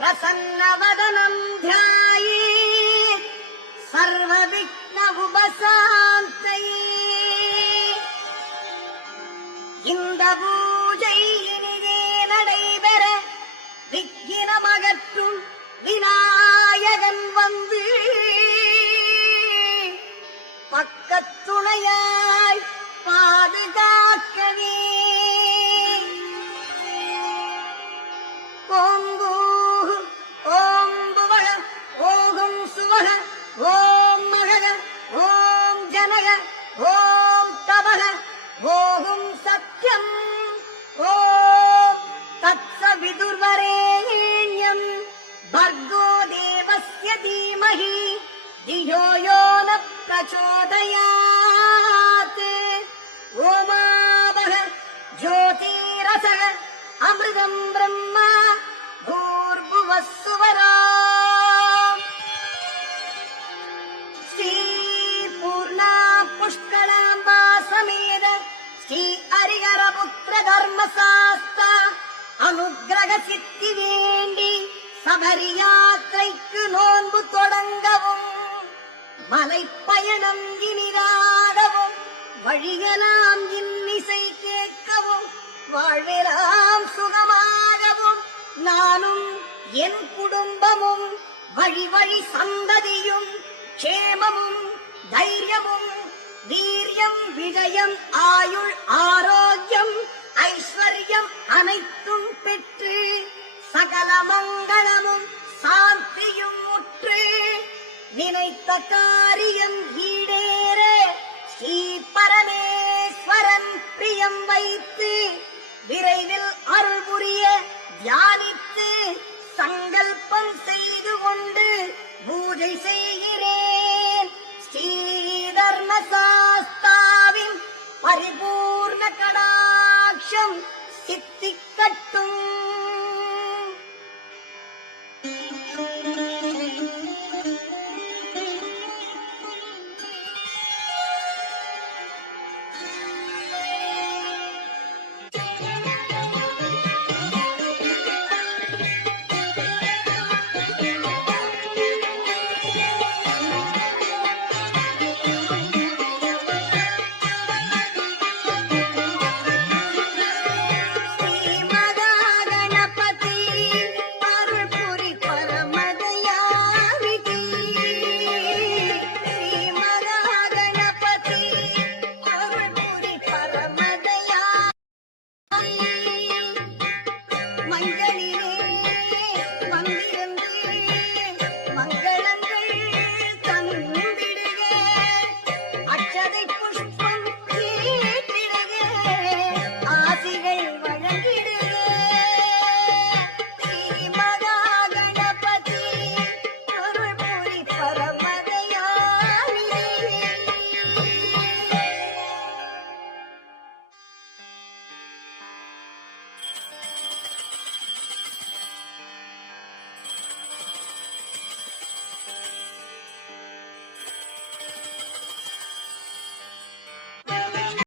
प्रसन्नवदनम् प्रसन्नवदनं सर्वविघ्न उपसा ॐ तवः होहं सत्यम् ओ तत्सविदुर्वरेण्यम् भर्गोदेवस्य धीमहि धियो यो न प्रचोदयात्। ओमावः ज्योतिरसः अमृतम् ब्रह्मा கர்ம சாஸ்தா அனுகிரக சித்தி வேண்டி சபரி யாத்திரைக்கு நோன்பு தொடங்கவும் மலை பயணம் இனிதாகவும் வழியலாம் இன்னிசை கேட்கவும் வாழ்வெல்லாம் சுகமாகவும் நானும் என் குடும்பமும் வழி வழி சந்ததியும் க்ஷேமமும் தைரியமும் வீரியம் விஜயம் ஆயுள் ஆரோ ஐஸ்வர்யம் அனைத்தும் பெற்று சகல மங்களமும் சாந்தியும் முற்று நினைத்த காரியம் ஈடேற ஸ்ரீ பரமேஸ்வரன் பிரியம் வைத்து விரைவில் அருள் புரிய தியானித்து சங்கல்பம் செய்து கொண்டு பூஜை செய்கிறேன். ஸ்ரீ தர்மசாஸ்தாவின் பரிபூர்ண கடாட்சம் சித்திக்கட்டும். Mangalini.